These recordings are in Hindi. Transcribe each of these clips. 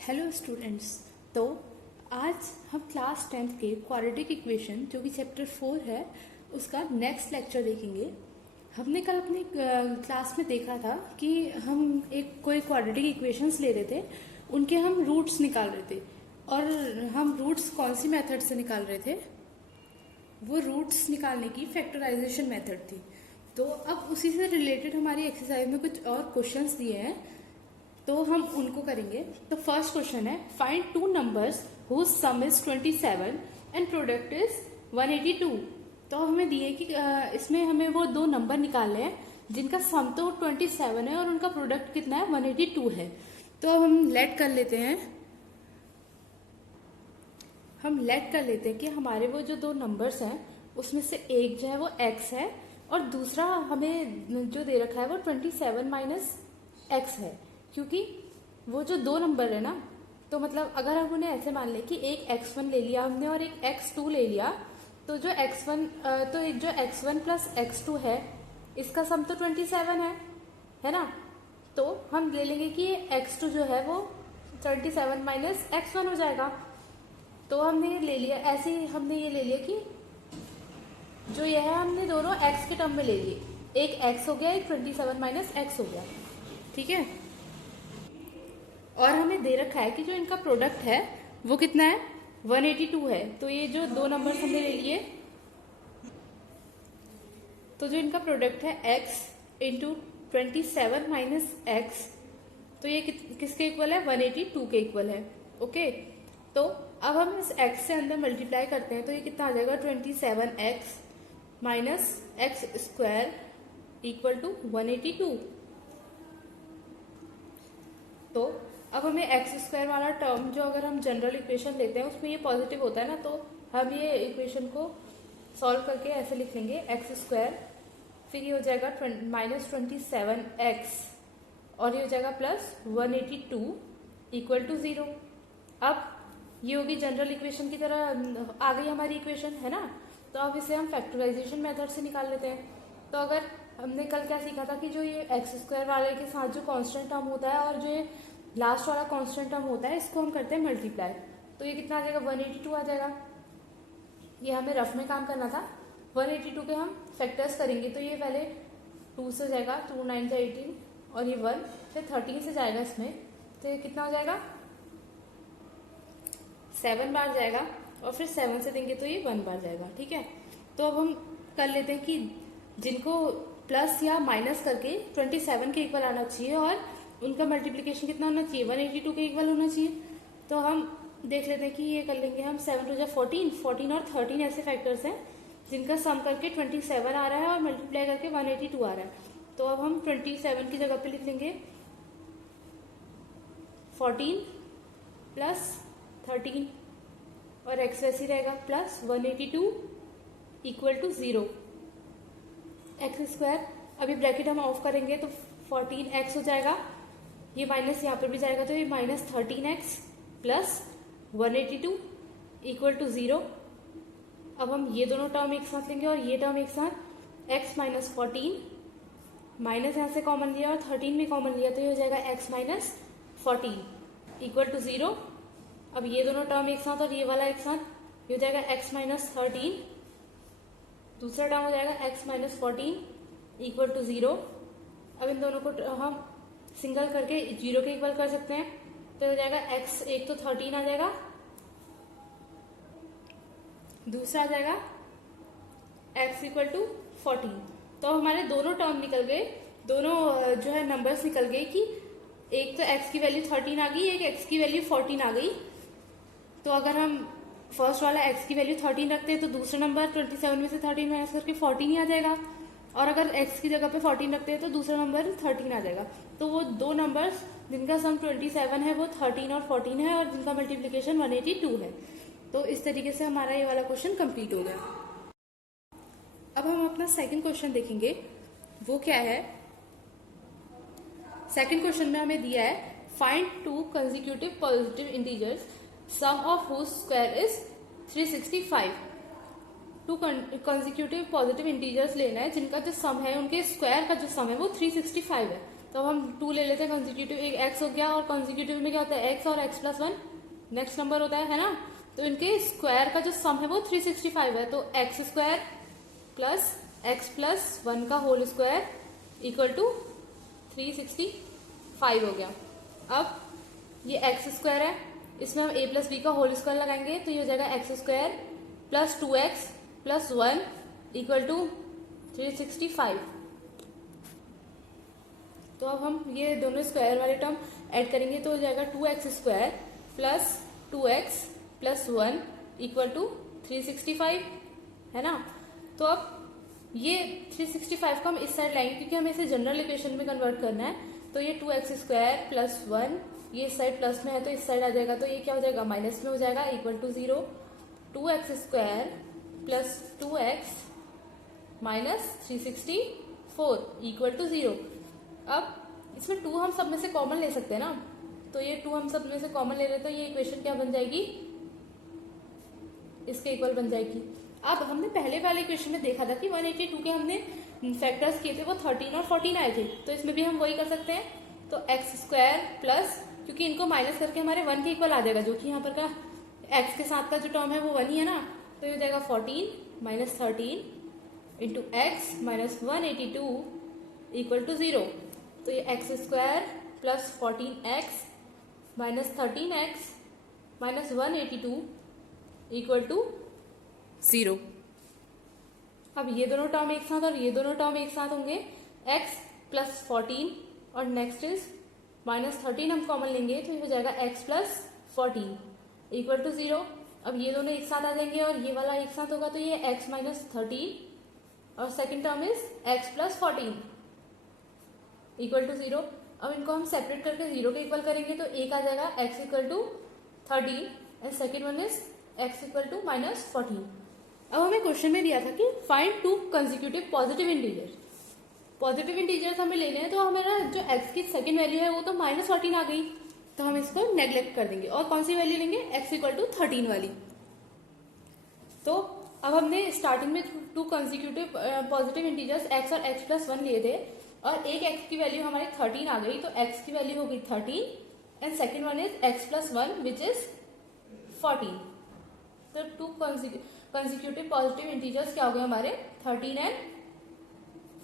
Hello students. तो आज हम क्लास 10th के क्वाड्रेटिक इक्वेशन जो कि चैप्टर 4 है उसका नेक्स्ट लेक्चर देखेंगे। हमने कल अपनी क्लास में देखा था कि हम कोई क्वाड्रेटिक इक्वेशंस ले रहे थे, उनके हम रूट्स निकाल रहे थे। और हम रूट्स कौन सी मेथड से निकाल रहे थे? वो रूट्स निकालने की फैक्टराइजेशन मेथड थी। तो अब उसी से रिलेटेड हमारी एक्सरसाइज में कुछ और क्वेश्चंस दिए हैं, तो हम उनको करेंगे। तो फर्स्ट क्वेश्चन है, find two numbers whose sum is 27 and product is 182। तो हमें दिए कि इसमें हमें वो दो नंबर निकालने हैं जिनका सम तो 27 है और उनका प्रोडक्ट कितना है, 182 है। तो अब हम लेट कर लेते हैं कि हमारे वो जो दो नंबर्स हैं उसमें से एक जो है वो x है और दूसरा हमें जो दे रखा है वो 27 माइनस x है। क्योंकि वो जो दो नंबर है ना, तो मतलब अगर हम उन्हें ऐसे मान लें कि एक x1 ले लिया हमने और एक x2 ले लिया, तो जो x1 प्लस x2 है इसका सम तो 27 है ना। तो हम ले लेंगे कि x2 जो है वो 27 माइनस x1 हो जाएगा। तो हमने ये ले लिया, ऐसे ही हमने ये ले लिया कि जो यह है हमने दोनों x के टर्म में ले लिए, एक x हो गया, एक 27 माइनस x हो गया, ठीक है। और हमें दे रखा है कि जो इनका प्रोडक्ट है वो कितना है, 182 है। तो ये जो दो नंबर हमने ले लिए, तो जो इनका प्रोडक्ट है x इंटू 27 माइनस x, तो ये किसके इक्वल है, 182 के इक्वल है। ओके, तो अब हम इस x से अंदर मल्टीप्लाई करते हैं तो ये कितना आ जाएगा, 27x minus x square equal to 182। तो अब हमें एक्स स्क्वायर वाला टर्म जो अगर हम जनरल इक्वेशन लेते हैं उसमें ये पॉजिटिव होता है ना, तो हम ये इक्वेशन को सॉल्व करके ऐसे लिख लेंगे एक्स स्क्वायर, फिर ये हो जाएगा माइनस 27x और ये हो जाएगा प्लस 182 इक्वल टू 0। अब ये होगी जनरल इक्वेशन की तरह आ गई हमारी इक्वेशन, है ना। तो अब इसे हम फैक्टराइजेशन मेथड से निकाल लेते हैं। तो अगर हमने कल क्या सीखा था कि जो ये एक्स स्क्वायर वाले के साथ जो कांस्टेंट टर्म होता है और जो ये लास्ट वाला कांस्टेंट टर्म होता है इसको हम करते हैं मल्टीप्लाई। तो ये कितना आ जाएगा, 182 आ जाएगा। ये हमें रफ में काम करना था। 182 के हम फैक्टर्स करेंगे तो ये पहले 2 से जाएगा, 2 9 से 18 और ये 1, फिर 13 से जाएगा इसमें, तो ये कितना हो जाएगा, 7 बार जाएगा और फिर 7 से देंगे तो ये 1 बार जाएगा, ठीक है। तो अब हम कर लेते हैं कि जिनको प्लस या माइनस करके 27 के इक्वल आना चाहिए और उनका मल्टीप्लिकेशन कितना होना चाहिए, 182 के इक्वल होना चाहिए। तो हम देख लेते हैं कि ये कर लेंगे हम 7 टू 14 और 13 ऐसे फैक्टर्स हैं जिनका सम करके 27 आ रहा है और मल्टीप्लाई करके 182 आ रहा है। तो अब हम 27 की जगह पे लिख लेंगे 14 प्लस 13 और x वैसे ही रहेगा plus 182 equal to 0 x square. अभी ब्रैकेट हम ऑफ करेंगे तो 14x हो जाएगा, ये माइनस यहाँ पर भी जाएगा तो ये minus 13x plus 182 equal to 0। अब हम ये दोनों टर्म एक साथ लेंगे और ये टर्म एक साथ, x माइनस 14 माइनस यहाँ से कॉमन लिया और 13 में कॉमन लिया तो ये हो जाएगा x माइनस 14 इक्वल टू 0। अब ये दोनों टर्म एक साथ और ये वाला एक साथ, ये हो जाएगा x माइनस 13, दूसरा टर्म हो जाएगा x माइनस 14 इक्वल टू 0। अब इन दोनों को हम सिंगल करके 0 के इक्वल कर सकते हैं, तो हो जाएगा x, एक तो 13 आ जाएगा, दूसरा आ जाएगा x इक्वल टू 14। तो हमारे दोनों टर्म निकल गए, दोनों जो है नंबर्स निकल गए कि एक तो x की वैल्यू 13 आ गई, एक x की वैल्यू 14 आ गई। तो अगर हम फर्स्ट वाला x की वैल्यू 13 रखते हैं तो दूसरा नंबर 27 में से 13 माइनस करके 14 ही आ जाएगा, और अगर x की जगह पे 14 रखते हैं तो दूसरा नंबर 13 आ जाएगा। तो वो दो नंबर्स जिनका सम 27 है वो 13 और 14 है और जिनका मल्टीप्लिकेशन 182 है। तो इस तरीके से हमारा ये वाला क्वेश्चन कंप्लीट हो गया। अब हम अपना सेकंड क्वेश्चन देखेंगे, वो क्या है। सेकंड क्वेश्चन में हमें दिया है, find two consecutive positive integers sum of whose square is 365। Two consecutive positive integers लेना है जिनका जो सम है, उनके स्क्वायर का जो सम है वो 365 है। तो हम 2 ले लेते हैं कॉन्जिक्यूटिव, एक x हो गया, और कॉन्जिक्यूटिव में क्या होता है x और x प्लस 1 नेक्स्ट नंबर होता है ना। तो इनके स्क्वायर का जो सम है वो 365 है, तो x square plus x plus 1 का होल स्क्वायर इक्वल टू 365 हो गया। अब ये x स्क्वायर है, इसमें हम a प्लस बी का होल स्क्वायर लगाएंगे, तो ये हो जाएगा x square plus 2x plus 1 equal to 365। तो अब हम ये दोनों स्क्वायर वाले टर्म ऐड करेंगे, तो हो जाएगा 2x square plus 2x plus 1 equal to 365, है ना। तो अब ये 365 को हम इस साइड लाएंगे क्योंकि हमें इसे जनरल इक्वेशन में कन्वर्ट करना है। तो ये 2x स्क्वायर प्लस 1, ये इस साइड प्लस में है तो इस साइड आ जाएगा, तो ये क्या हो जाएगा माइनस में हो जाएगा, equal to 0। 2x square plus 2x minus 364 equal to 0। अब इसमें 2 हम सब में से कॉमन ले सकते हैं ना, तो ये 2 हम सब में से कॉमन ले रहे हैं, तो ये इक्वेशन क्या बन जाएगी, इसके इक्वल बन जाएगी। अब हमने पहले वाले इक्वेशन में देखा था कि 182 के हमने फैक्टर्स किए थे वो 13 और 14 आए थे, तो इसमें भी हम वही कर सकते हैं। तो एक्स स्क्वायर प्लस, क्योंकि इनको माइनस करके हमारे 1 के इक्वल आ जाएगा, जो कि यहाँ पर का एक्स के साथ का जो टर्म है वो 1 ही है ना, तो ये हो जाएगा 14 minus 13 into x minus 182 equal to 0। तो ये x square plus 14x minus 13x minus 182 equal to 0। अब ये दोनों टर्म एक साथ और ये दोनों टर्म एक साथ होंगे, x प्लस 14 और नेक्स्ट इज माइनस 13 हम कॉमन लेंगे, तो ये हो जाएगा x प्लस 14 इक्वल टू 0। अब ये दोनों एक साथ आ जाएंगे और ये वाला एक साथ होगा, तो ये x माइनस 13 और second term is x plus 14 equal to 0। अब इनको हम सेपरेट करके 0 के इक्वल करेंगे, तो एक आ जाएगा x equal to 13 and second one is x equal to minus 14। अब हमें क्वेश्चन में दिया था कि find 2 consecutive positive integer. Positive integers हमें लेने हैं, तो हमारा जो x की सेकेंड वैल्यू है वो तो माइनस 14 आ गई, तो हम इसको नेग्लेक्ट कर देंगे और कौन सी वैल्यू लेंगे, x इक्वल टू 13 वाली। तो अब हमने स्टार्टिंग में 2 कंसेक्यूटिव पॉजिटिव इंटीजर्स x और x प्लस 1 लिए थे, और एक x की वैल्यू हमारी 13 आ गई, तो x की वैल्यू हो गई 13 and second one is x plus 1 which is 14। तो 2 कंसेक्यूटिव पॉजिटिव इंटीजर्स क्या हो गए हमारे 13 एंड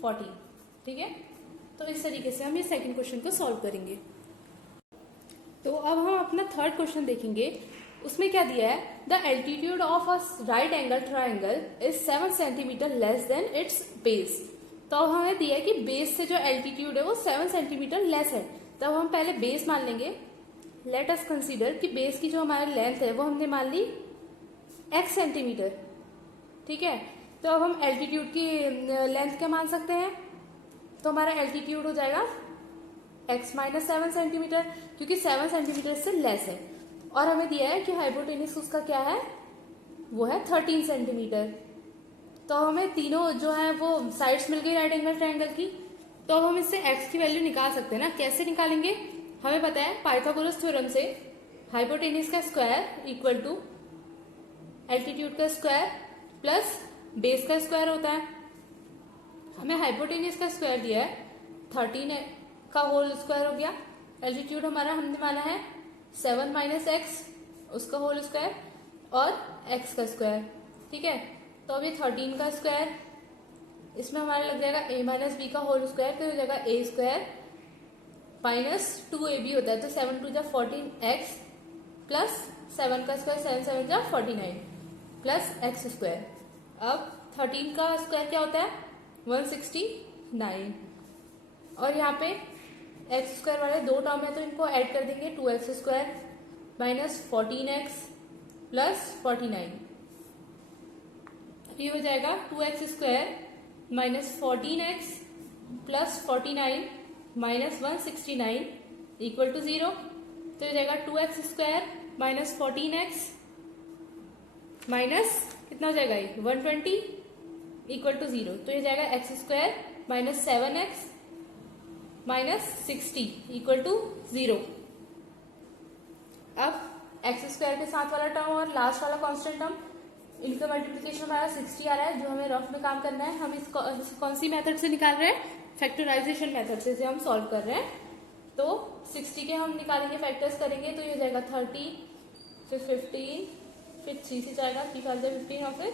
14, ठीक है। तो इस तरीके से हम ये सेकंड क्वेश्चन को सॉल्व करेंगे। तो अब हम अपना थर्ड क्वेश्चन देखेंगे, उसमें क्या दिया है, the altitude of a right angle triangle is 7 centimetre less than it's base. तो अब हमें दिया है कि बेस से जो एल्टीट्यूड है वो 7 सेंटीमीटर लेस है, तब हम पहले बेस मान लेंगे। लेट अस कंसीडर कि बेस की जो हमारी लेंथ है वो हमने मान ली x सेंटीमीटर, ठीक है। तो अब हम एल्टीट्यूड की लेंथ क्या मान सकते हैं, तो हमारा एल्टीट्यूड हो जाएगा x माइनस 7 सेंटीमीटर, क्योंकि 7 सेंटीमीटर से लेस है, और हमें दिया है कि हाइपोटेनिस उसका क्या है, वो है 13 सेंटीमीटर। तो हमें तीनों जो है वो साइड्स मिल गई राइट एंगल ट्रायंगल की। तो अब हम इससे x की वैल्यू निकाल सकते हैं ना, कैसे निकालेंगे, हमें पता है पाइथागोरस थ्योरम से हाइपोटेनिस का स्क्वायर इक्वल टू एल्टीट्यूड का स्क्वायर प्लस बेस का स्क्वायर होता है। हमें हाइपोटेनिस का स्क्वायर दिया है 13 का होल स्क्वायर हो गया, एल्टीट्यूड हमारा हमने माना है 7 माइनस एक्स उसका होल स्क्वायर और x का स्क्वायर, ठीक है। तो अभी 13 का स्क्वायर, इसमें हमारा लग जाएगा a माइनस बी का होल स्क्वायर, तो हो जाएगा a स्क्वायर माइनस 2ab होता है, तो 7 टू जा 14x प्लस 7 का स्क्वायर 7 7 जा 49 प्लस x स्क्वायर। अब 13 का स्क्वायर क्या होता है 169, और यहाँ पे x स्क्वायर वाले 2 टर्म है तो इनको ऐड कर देंगे, 2x square minus 14x plus 49, ये हो जाएगा 2x square minus 14x plus 49 minus 169 equal to 0। तो हो जाएगा 2x square minus 14x minus कितना हो जाएगा ये 120 इक्वल टू 0। तो ये जाएगा x square minus 7x minus 60 equal to 0। अब x स्क्वायर के साथ वाला टर्म और लास्ट वाला कांस्टेंट टर्म, इनका मल्टीप्लिकेशन हमारा 60 आ रहा है, जो हमें रफ में काम करना है। हम इस कौन सी मेथड से निकाल रहे हैं, फैक्टराइजेशन मेथड से हम सॉल्व कर रहे हैं। तो 60 के हम निकालेंगे, फैक्टर्स करेंगे तो ये हो जाएगा 30, फिर 15, फिर 3 से जाएगा 3 5 15 और फिर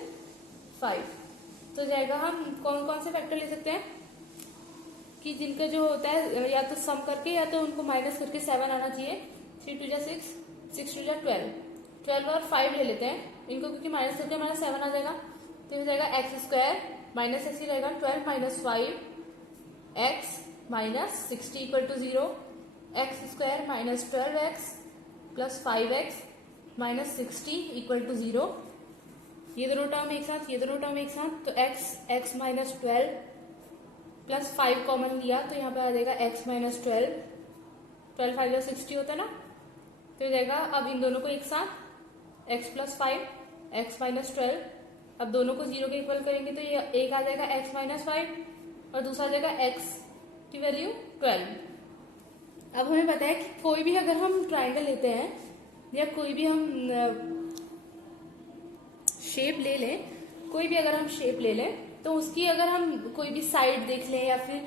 5। तो जाएगा हम कौन कौन से फैक्टर ले सकते हैं कि जिनका जो होता है या तो सम करके या तो उनको माइनस करके 7 आना चाहिए। 3 2 6, 6 2 12, 12 और 5 ले लेते हैं इनको, क्योंकि माइनस करके हमारा 7 आ जाएगा। तो हो जाएगा एक्स स्क्वायर माइनस एक्स ही रहेगा 12 minus 5 x minus 60 equal to 0, x square minus 12x plus 5x minus 60 equal to 0। ये दोनों टर्म एक साथ, ये दोनों टर्म एक साथ, तो x माइनस 12 प्लस 5 कॉमन लिया तो यहाँ पे आ जाएगा x माइनस 12, 12 5 60 होता है ना, तो हो जाएगा। अब इन दोनों को एक साथ x प्लस 5 x माइनस 12, अब दोनों को 0 के इक्वल करेंगे तो ये एक आ जाएगा x माइनस 5 और दूसरा आ जाएगा x की वैल्यू 12। अब हमें पता है कि कोई भी अगर हम ट्राइंगल लेते हैं या कोई भी हम शेप ले लें, कोई भी अगर हम शेप ले लें तो उसकी अगर हम कोई भी साइड देख लें या फिर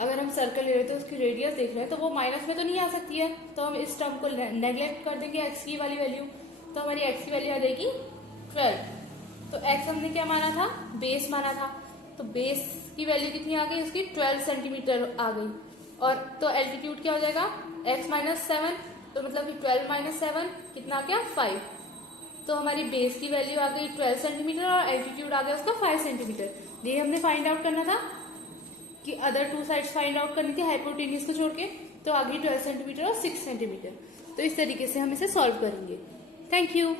अगर हम सर्कल ले रहे हैं तो उसकी रेडियस देख रहे हैं तो वो माइनस में तो नहीं आ सकती है। तो हम इस टर्म को नेग्लेक्ट कर देंगे x की वाली वैल्यू, तो हमारी x की वैल्यू आ जाएगी 12। तो x हमने क्या माना था, बेस माना था, तो बेस की वैल्यू कितनी आ गई, उसकी 12 सेंटीमीटर आ गई। और तो एल्टीट्यूड क्या हो जाएगा x माइनस 7, तो मतलब कि 12 माइनस 7 कितना आ गया 5। तो हमारी बेस की वैल्यू आ गई 12 सेंटीमीटर और एल्टीट्यूड आ गया उसका 5 सेंटीमीटर। ये हमने फाइंड आउट करना था कि अदर 2 साइड्स फाइंड आउट करनी थी हाइपोटेन्यूज को छोड़ के, तो आ गई 12 सेंटीमीटर और 6 सेंटीमीटर। तो इस तरीके से हम इसे सॉल्व करेंगे। Thank you.